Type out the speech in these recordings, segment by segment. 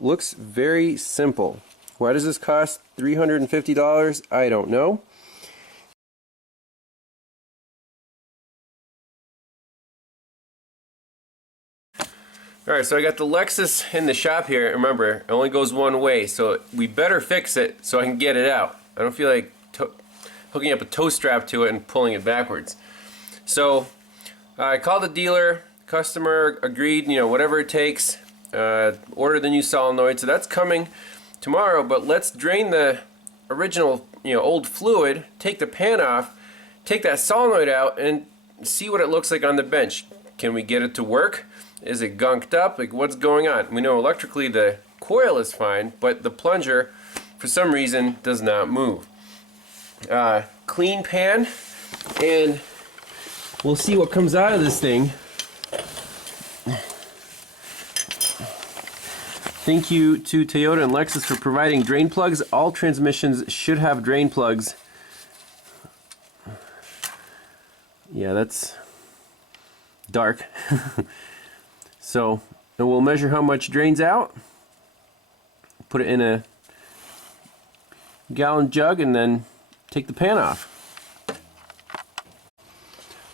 looks very simple. Why does this cost $350? I don't know. Alright, so I got the Lexus in the shop here. Remember, it only goes one way, so we better fix it so I can get it out. I don't feel like hooking up a tow strap to it and pulling it backwards. So I called the dealer, customer agreed, whatever it takes, order the new solenoid. So that's coming tomorrow, but let's drain the original, old fluid, take the pan off, take that solenoid out, and see what it looks like on the bench. Can we get it to work? Is it gunked up? Like, what's going on? We know electrically the coil is fine, but the plunger, for some reason, does not move. Clean pan, and we'll see what comes out of this thing. Thank you to Toyota and Lexus for providing drain plugs. All transmissions should have drain plugs. Yeah, that's dark. So, and we'll measure how much drains out, put it in a gallon jug, and then take the pan off.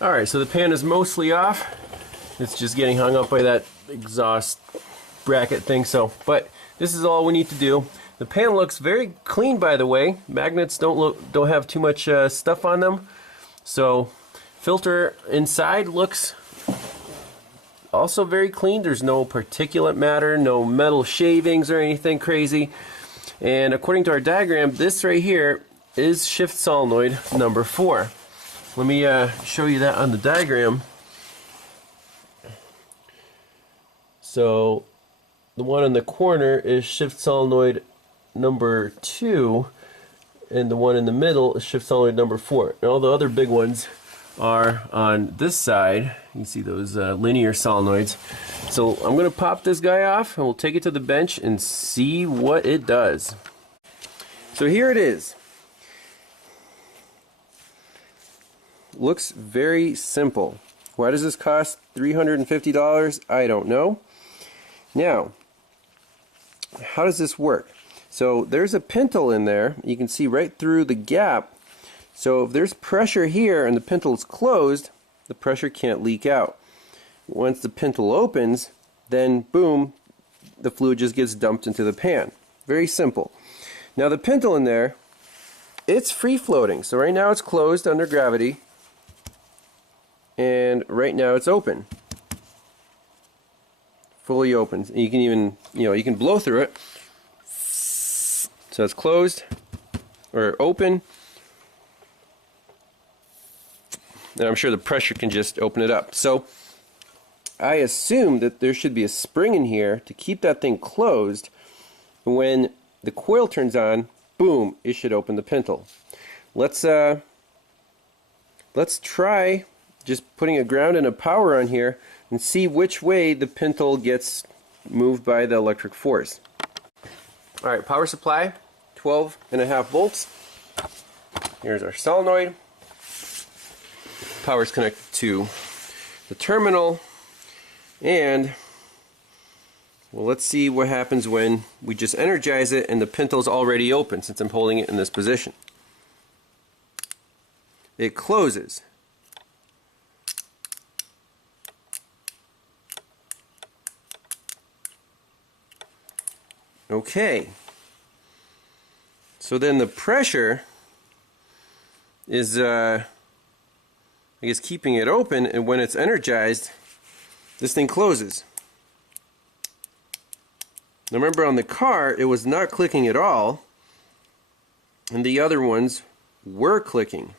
Alright, so the pan is mostly off. It's just getting hung up by that exhaust bracket thing, but this is all we need to do. The pan looks very clean, by the way. Magnets don't have too much stuff on them. So filter inside looks also very clean. There's no particulate matter, no metal shavings or anything crazy. And according to our diagram, this right here is shift solenoid number 4. Let me show you that on the diagram. So the one in the corner is shift solenoid number 2, and the one in the middle is shift solenoid number 4. And all the other big ones are on this side. You can see those linear solenoids. So I'm going to pop this guy off, and we'll take it to the bench and see what it does. So here it is. Looks very simple. Why does this cost $350? I don't know. Now, how does this work? So there's a pintle in there. You can see right through the gap. So if there's pressure here and the pintle is closed, the pressure can't leak out. Once the pintle opens, then boom, the fluid just gets dumped into the pan. Very simple. Now the pintle in there, it's free floating. So right now it's closed under gravity, and right now it's open. Fully open. You can even, you can blow through it. So it's closed or open. And I'm sure the pressure can just open it up. So I assume that there should be a spring in here to keep that thing closed. When the coil turns on, boom, it should open the pintle. Let's try just putting a ground and a power on here and see which way the pintle gets moved by the electric force. Alright, power supply, 12.5 volts. Here's our solenoid. Power is connected to the terminal, and well, let's see what happens when we just energize it and the pinto's already open, since I'm holding it in this position. It closes. Okay. So then the pressure is I guess keeping it open, and when it's energized, this thing closes. Now remember, on the car it was not clicking at all, and the other ones were clicking.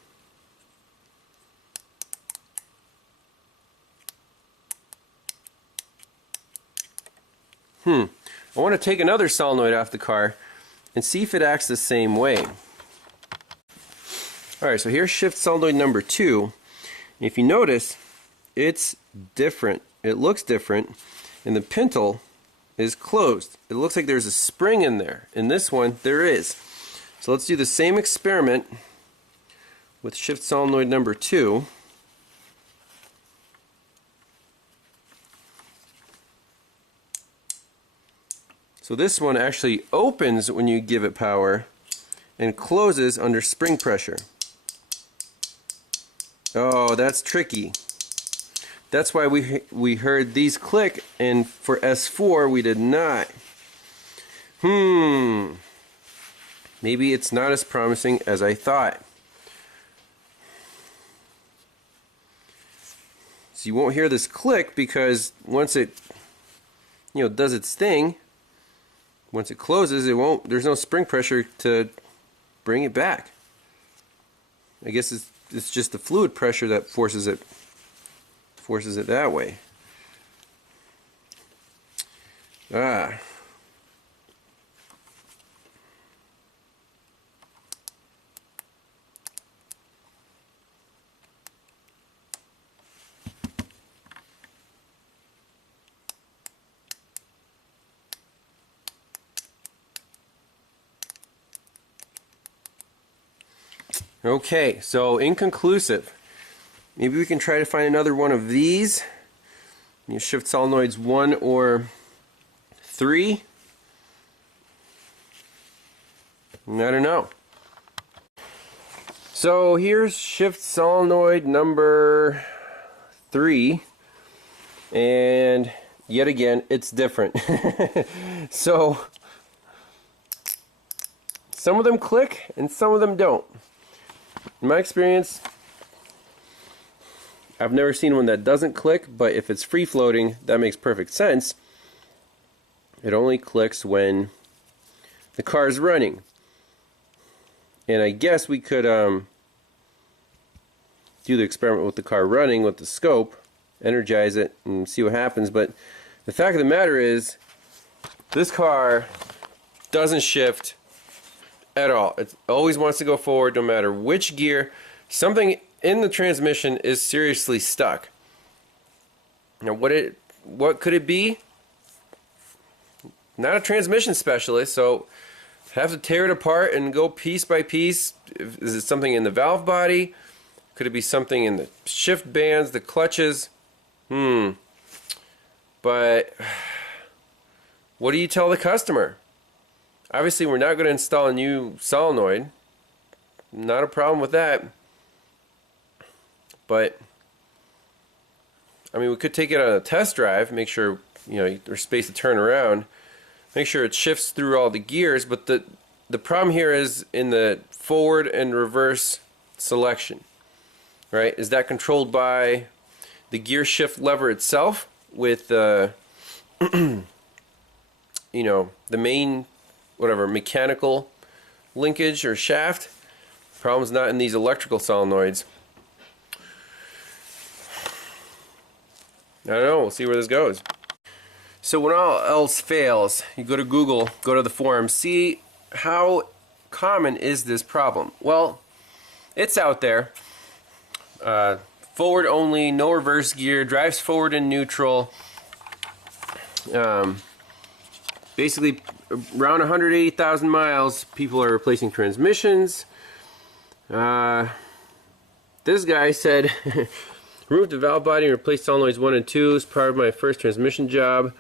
I want to take another solenoid off the car and see if it acts the same way. Alright, so here's shift solenoid number 2. If you notice, it's different. It looks different, and the pintle is closed. It looks like there's a spring in there. In this one, there is. So let's do the same experiment with shift solenoid number 2. So this one actually opens when you give it power and closes under spring pressure. Oh, that's tricky. That's why we heard these click, and for S4 we did not. Maybe it's not as promising as I thought. So you won't hear this click because once it, does its thing, once it closes, it won't. There's no spring pressure to bring it back. I guess it's just the fluid pressure that forces it that way. Okay, so inconclusive. Maybe we can try to find another one of these. You shift solenoids 1 or 3. I don't know. So here's shift solenoid number 3, and yet again it's different. So some of them click and some of them don't. In my experience, I've never seen one that doesn't click, but if it's free floating, that makes perfect sense. It only clicks when the car is running. And I guess we could do the experiment with the car running with the scope, energize it, and see what happens. But the fact of the matter is, this car doesn't shift at all. It always wants to go forward no matter which gear. Something in the transmission is seriously stuck. Now what could it be? Not a transmission specialist, so have to tear it apart and go piece by piece. Is it something in the valve body? Could it be something in the shift bands, the clutches? But what do you tell the customer? Obviously, we're not going to install a new solenoid. Not a problem with that. But, I mean, we could take it on a test drive, make sure, there's space to turn around, make sure it shifts through all the gears. But the problem here is in the forward and reverse selection, right? Is that controlled by the gear shift lever itself with the, the main, mechanical linkage or shaft? Problem's not in these electrical solenoids. I don't know, we'll see where this goes. So when all else fails, you go to Google, go to the forums, see how common is this problem. Well, it's out there. Forward only, no reverse gear, drives forward in neutral. Basically, around 180,000 miles, people are replacing transmissions. This guy said, removed the valve body and replaced solenoids 1 and 2 as part of my first transmission job.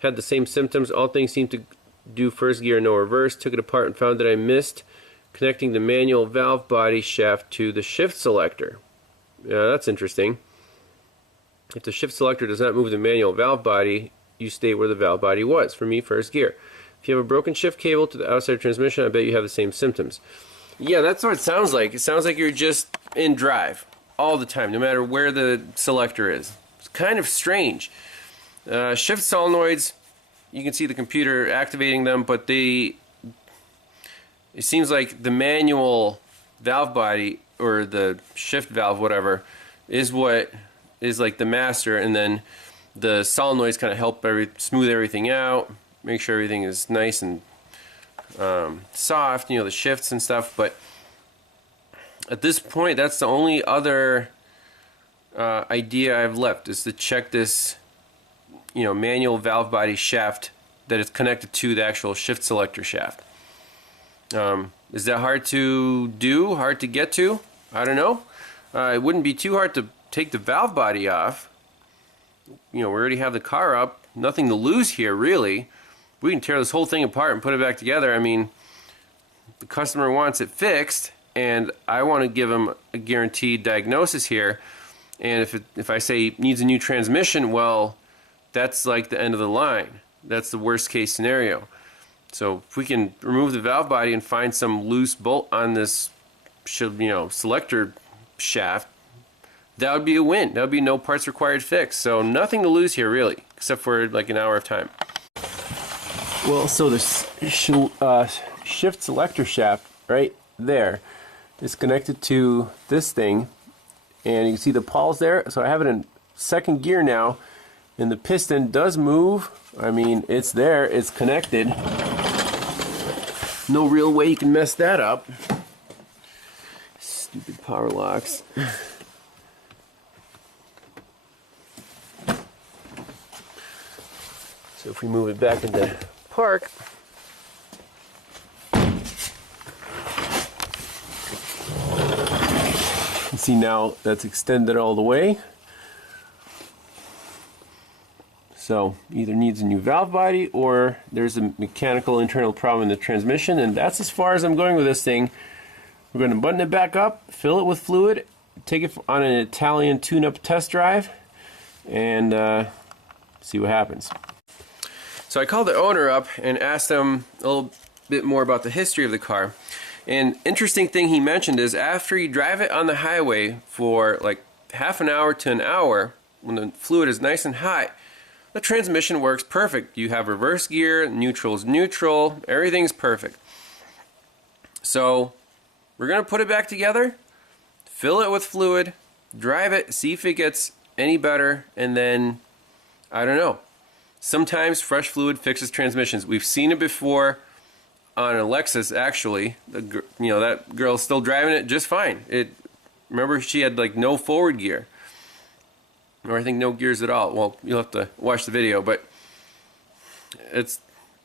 Had the same symptoms. All things seemed to do first gear, no reverse. Took it apart and found that I missed connecting the manual valve body shaft to the shift selector. Yeah, that's interesting. If the shift selector does not move the manual valve body, you stay where the valve body was. For me, first gear. If you have a broken shift cable to the outside transmission, I bet you have the same symptoms. Yeah, that's what it sounds like. It sounds like you're just in drive all the time, no matter where the selector is. It's kind of strange. Shift solenoids, you can see the computer activating them, but it seems like the manual valve body, or the shift valve, whatever, is what is like the master, and then the solenoids kind of help smooth everything out, make sure everything is nice and soft, the shifts and stuff. But at this point, that's the only other idea I've left, is to check this manual valve body shaft that is connected to the actual shift selector shaft. Is that hard to do, hard to get to? I don't know. It wouldn't be too hard to take the valve body off. We already have the car up, nothing to lose here really. we can tear this whole thing apart and put it back together. I mean, the customer wants it fixed, and I want to give them a guaranteed diagnosis here. And if I say needs a new transmission, well, that's like the end of the line. That's the worst case scenario. So if we can remove the valve body and find some loose bolt on this, selector shaft, that would be a win. That would be no parts required fix. So nothing to lose here really, except for like an hour of time. Well, so the shift selector shaft right there is connected to this thing, and you can see the pawls there. So I have it in second gear now, and the piston does move. I mean, it's there, it's connected. No real way you can mess that up. Stupid power locks. So if we move it back into park, you can see now that's extended all the way. So either needs a new valve body or there's a mechanical internal problem in the transmission, and that's as far as I'm going with this thing. We're going to button it back up, fill it with fluid, take it on an Italian tune-up test drive, and see what happens. So I called the owner up and asked him a little bit more about the history of the car. And interesting thing he mentioned is after you drive it on the highway for like half an hour to an hour, when the fluid is nice and hot, the transmission works perfect. You have reverse gear, neutral's neutral, everything's perfect. So we're going to put it back together, fill it with fluid, drive it, see if it gets any better, and then, I don't know. Sometimes fresh fluid fixes transmissions. We've seen it before on a Lexus, actually. That girl's still driving it just fine. Remember, she had like no forward gear. Or I think no gears at all. Well, you'll have to watch the video, but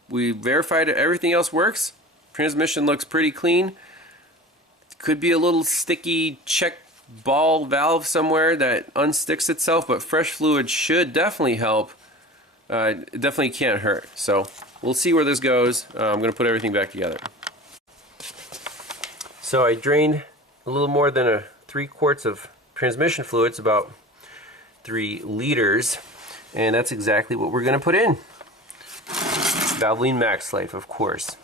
we verified it. Everything else works. Transmission looks pretty clean. Could be a little sticky check ball valve somewhere that unsticks itself, but fresh fluid should definitely help. It definitely can't hurt. So we'll see where this goes. I'm going to put everything back together. So I drained a little more than 3 quarts of transmission fluid. It's about 3 liters, and that's exactly what we're going to put in. Valvoline Max Life, of course.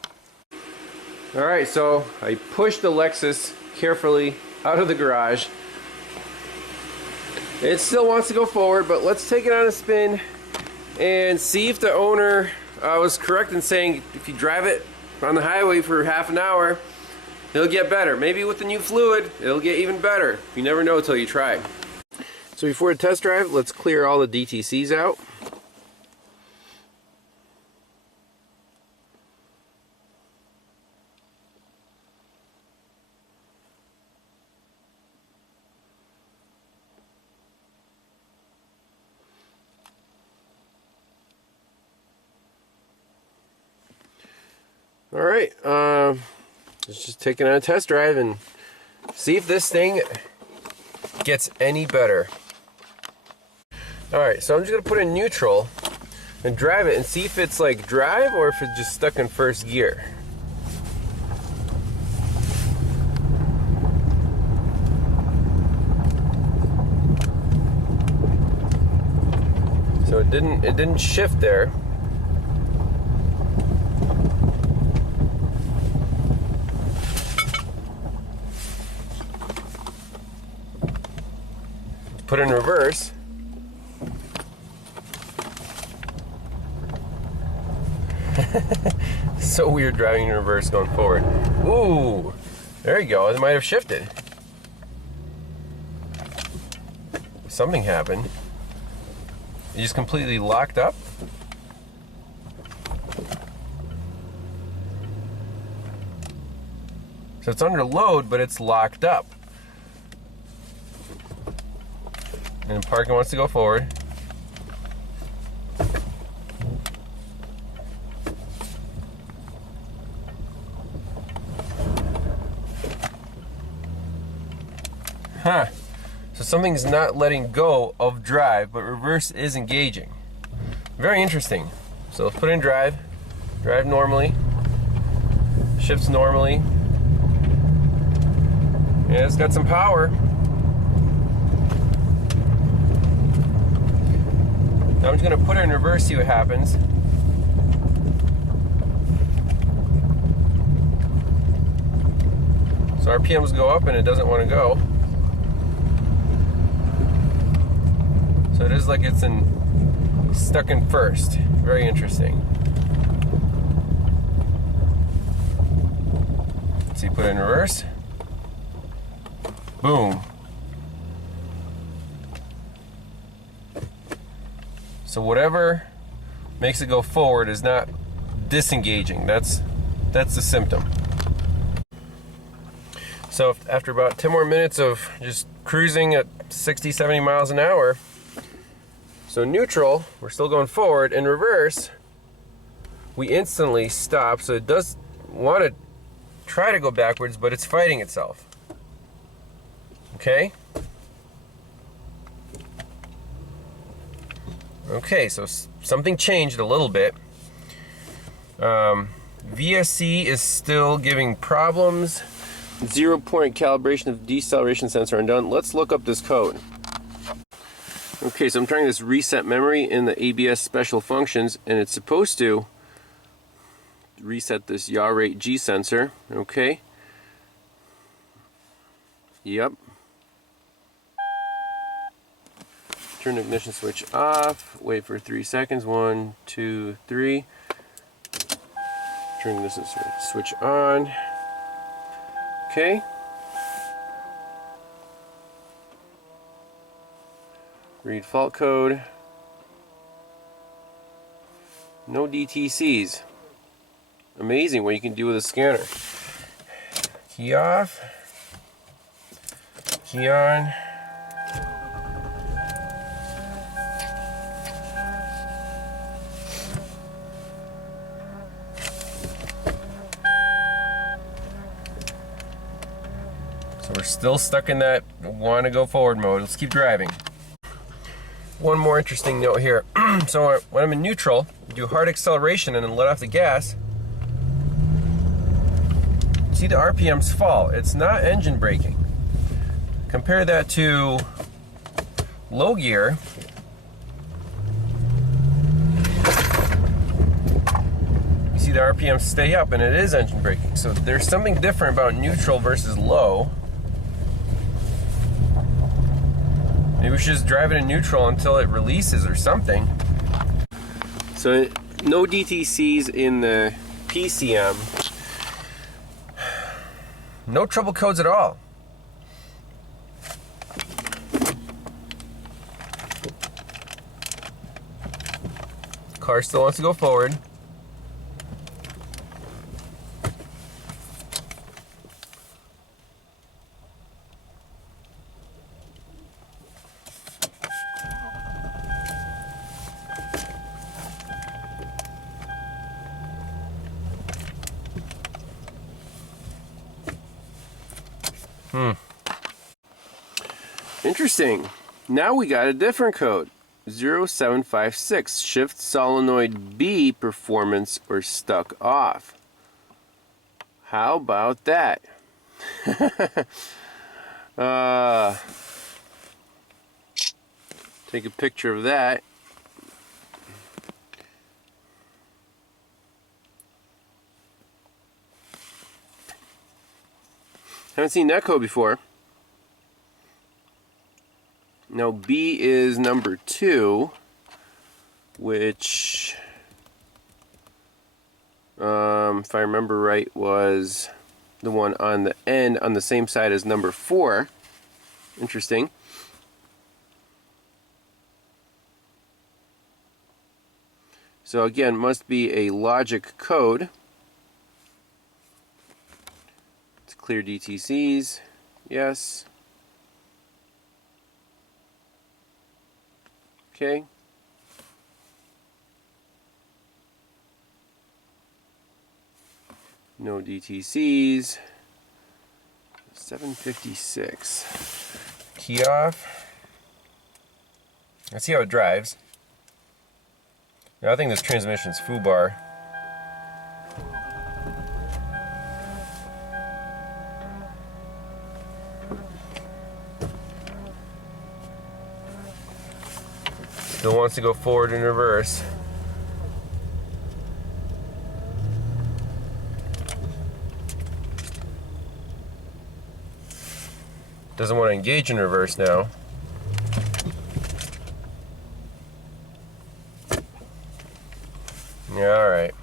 Alright, so I pushed the Lexus carefully out of the garage. It still wants to go forward, but let's take it on a spin and see if the owner was correct in saying if you drive it on the highway for half an hour, it'll get better. Maybe with the new fluid, it'll get even better. You never know until you try. So before the test drive, let's clear all the DTCs out. Alright, let's just take it on a test drive and see if this thing gets any better. Alright, so I'm just going to put in neutral and drive it and see if it's like drive or if it's just stuck in first gear. So it didn't shift there. Put in reverse. So weird driving in reverse going forward. Ooh, there you go. It might have shifted. Something happened. It just completely locked up. So it's under load, but it's locked up. And the parking wants to go forward. Huh. So something's not letting go of drive, but reverse is engaging. Very interesting. So let's put in drive. Drive normally. Shifts normally. Yeah, it's got some power. Now I'm just going to put it in reverse, see what happens. So RPMs go up and it doesn't want to go. So it is like it's stuck in first. Very interesting. Let's see, put it in reverse. Boom. So whatever makes it go forward is not disengaging. That's the symptom. So after about 10 more minutes of just cruising at 60, 70 miles an hour, so neutral, we're still going forward. In reverse, we instantly stop. So it does want to try to go backwards, but it's fighting itself. Okay? Okay, so something changed a little bit. VSC is still giving problems. 0-point calibration of deceleration sensor undone. Let's look up this code. Okay, so I'm trying this reset memory in the ABS special functions, and it's supposed to reset this yaw rate G sensor. Okay. Yep. Turn the ignition switch off. Wait for 3 seconds. 1, 2, 3. Turn this switch on. Okay. Read fault code. No DTCs. Amazing what you can do with a scanner. Key off. Key on. So we're still stuck in that want to go forward mode. Let's keep driving. One more interesting note here. So when I'm in neutral, do hard acceleration and then let off the gas. See the RPMs fall. It's not engine braking. Compare that to low gear. You see the RPMs stay up and it is engine braking. So there's something different about neutral versus low. Maybe we should just drive it in neutral until it releases or something. So no DTCs in the PCM. No trouble codes at all. Car still wants to go forward. Interesting. Now we got a different code. 0756. Shift solenoid B performance or stuck off. How about that? Take a picture of that. Haven't seen that code before. Now B is number 2, which, if I remember right, was the one on the end on the same side as number 4. Interesting. So again, must be a logic code. Let's clear DTCs. Yes. Okay. No DTCs. 756. Key off. Let's see how it drives. Now I think this transmission's foobar. Still wants to go forward and reverse. Doesn't want to engage in reverse now. Yeah, alright.